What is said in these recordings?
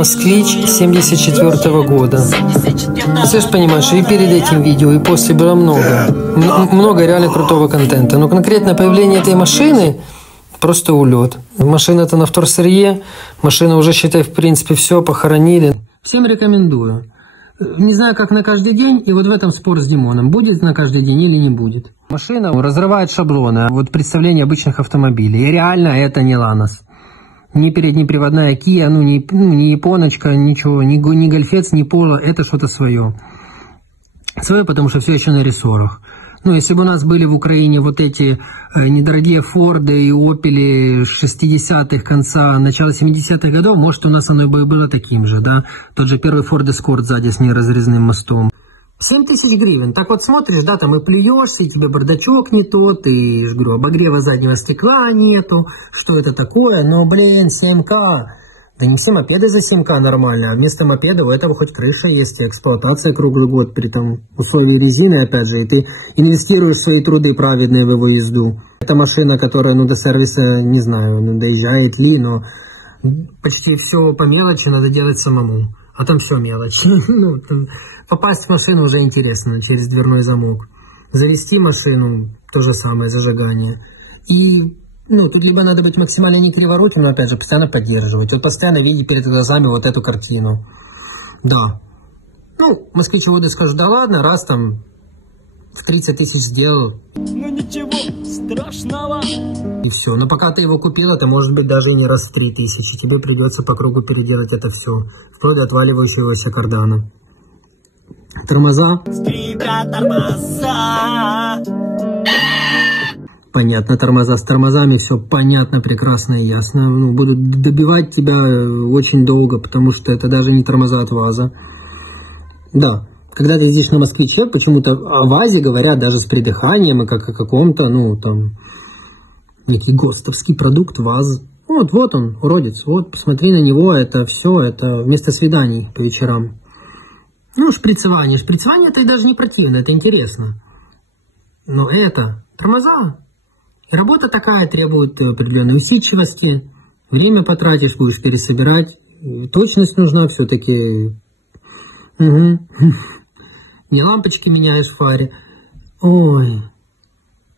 Москвич 74 года. Ты же понимаешь, и перед этим видео, и после было много реально крутого контента. Но конкретно появление этой машины просто улет. Машина-то на вторсырье, машина уже, считай, в принципе, все похоронили. Всем рекомендую. Не знаю, как на каждый день, и вот в этом спор с Димоном. Будет на каждый день или не будет. Машина разрывает шаблоны, вот представление обычных автомобилей. И реально это не Ланос. Ни переднеприводная Kia, ни японочка, ничего, ни гольфец, ни Поло, это что-то свое. Свое, потому что все еще на рессорах. Ну, если бы у нас были в Украине вот эти недорогие Форды и Опели 60-х, конца, начала 70-х годов, может, у нас оно и было таким же, да? Тот же первый Ford Escort сзади с неразрезным мостом. 7000 гривен. Так вот смотришь, да, там и плюешься, и тебе бардачок не тот, и, я говорю, обогрева заднего стекла нету, что это такое, но, блин, 7К. Да не все мопеды за 7К нормально, а вместо мопеда у этого хоть крыша есть, и эксплуатация круглый год, при том условии резины, опять же, и ты инвестируешь свои труды праведные в его езду. Это машина, которая, до сервиса, не знаю, доезжает ли, но почти все по мелочи надо делать самому, а там все мелочь. Попасть в машину уже интересно, через дверной замок. Завести машину, то же самое, зажигание. И, тут либо надо быть максимально не криворуким, но, опять же, постоянно поддерживать. Вот постоянно видеть перед глазами вот эту картину. Да. Москвичу воды скажут, да ладно, раз там в 30 тысяч сделал. Ну ничего страшного. И все. Но пока ты его купил, это может быть даже не раз в 3000. Тебе придется по кругу переделать это все. Вплоть до отваливающегося кардана. Тормоза. Скрипят тормоза. Понятно, тормоза. С тормозами все понятно, прекрасно и ясно. Будут добивать тебя очень долго, потому что это даже не тормоза от ВАЗа. Да, когда ты ездишь на Москвиче, почему-то о ВАЗе говорят даже с придыханием и как о каком-то, некий ГОСТовский продукт ВАЗ. Вот он, уродец. Вот, посмотри на него, это все, это вместо свиданий по вечерам. Шприцевание. Шприцевание это и даже не противно, это интересно. Но это тормоза. И работа такая требует определенной усидчивости. Время потратишь, будешь пересобирать. Точность нужна все-таки. Угу. Не лампочки меняешь в фаре. Ой.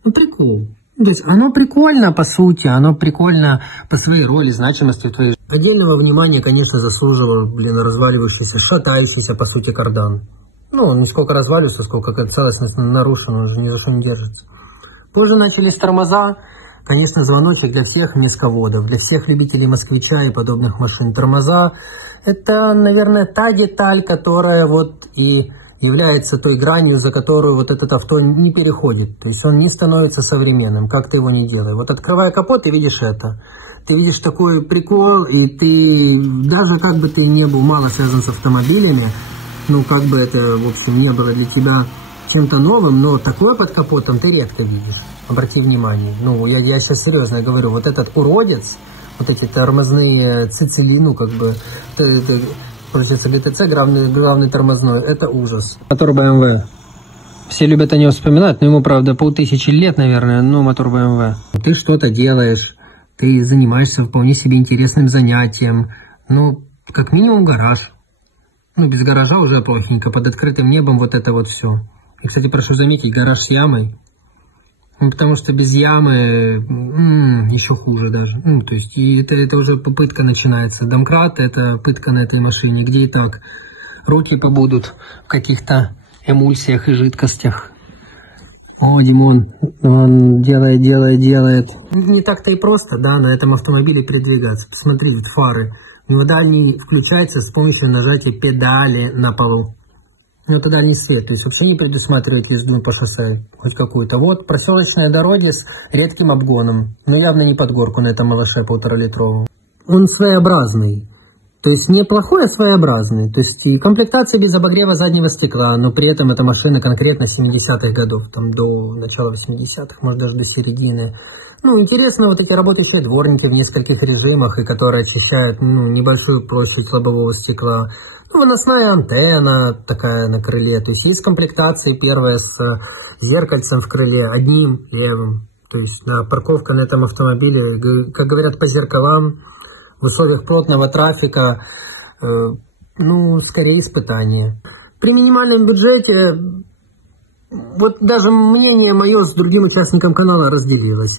Прикол. То есть оно прикольно по сути, оно прикольно по своей роли, значимости в твоей жизни. Отдельного внимания, конечно, заслуживал, разваливающийся, шатающийся, по сути, кардан. Не сколько разваливается, сколько целостность нарушена, он уже ни за что не держится. Позже начались тормоза. Конечно, звоночек для всех низководов, для всех любителей москвича и подобных машин. Тормоза – это, наверное, та деталь, которая и является той гранью, за которую этот авто не переходит. То есть он не становится современным, как ты его не делай. Вот открывая капот, ты видишь это. Ты видишь такой прикол, и ты, даже как бы ты не был мало связан с автомобилями, как бы это, в общем, не было для тебя чем-то новым, но такое под капотом ты редко видишь. Обрати внимание. Я сейчас серьезно говорю, вот этот уродец, вот эти тормозные цицели, получается, ГТЦ, главный тормозной, это ужас. Мотор BMW. Все любят о нем вспоминать, но ему, правда, 500 лет, наверное, но мотор BMW. Ты что-то делаешь, ты занимаешься вполне себе интересным занятием, как минимум гараж. Без гаража уже плохенько, под открытым небом вот это вот все. И, кстати, прошу заметить, гараж с ямой. Потому что без ямы еще хуже даже. То есть это уже попытка начинается. Домкрат – это пытка на этой машине, где и так руки побудут в каких-то эмульсиях и жидкостях. О, Димон, он делает. Не так-то и просто, да, на этом автомобиле передвигаться. Посмотри, фары. Дальний включается с помощью нажатия педали на полу. Это дальний свет, то есть вообще не предусматривает езду по шоссе хоть какую-то. Вот проселочные дороги с редким обгоном, но явно не под горку на этом малыше 1,5-литровом. Он своеобразный, то есть неплохой, а своеобразный. То есть и комплектация без обогрева заднего стекла, но при этом эта машина конкретно 70-х годов, до начала 80-х, может даже до середины. Интересно вот эти работающие дворники в нескольких режимах, и которые очищают небольшую площадь лобового стекла. Выносная антенна такая на крыле. То есть есть комплектации первая с зеркальцем в крыле, одним левым. То есть парковка на этом автомобиле, как говорят по зеркалам, в условиях плотного трафика ну, скорее испытание. При минимальном бюджете, вот даже мнение мое с другим участником канала разделилось.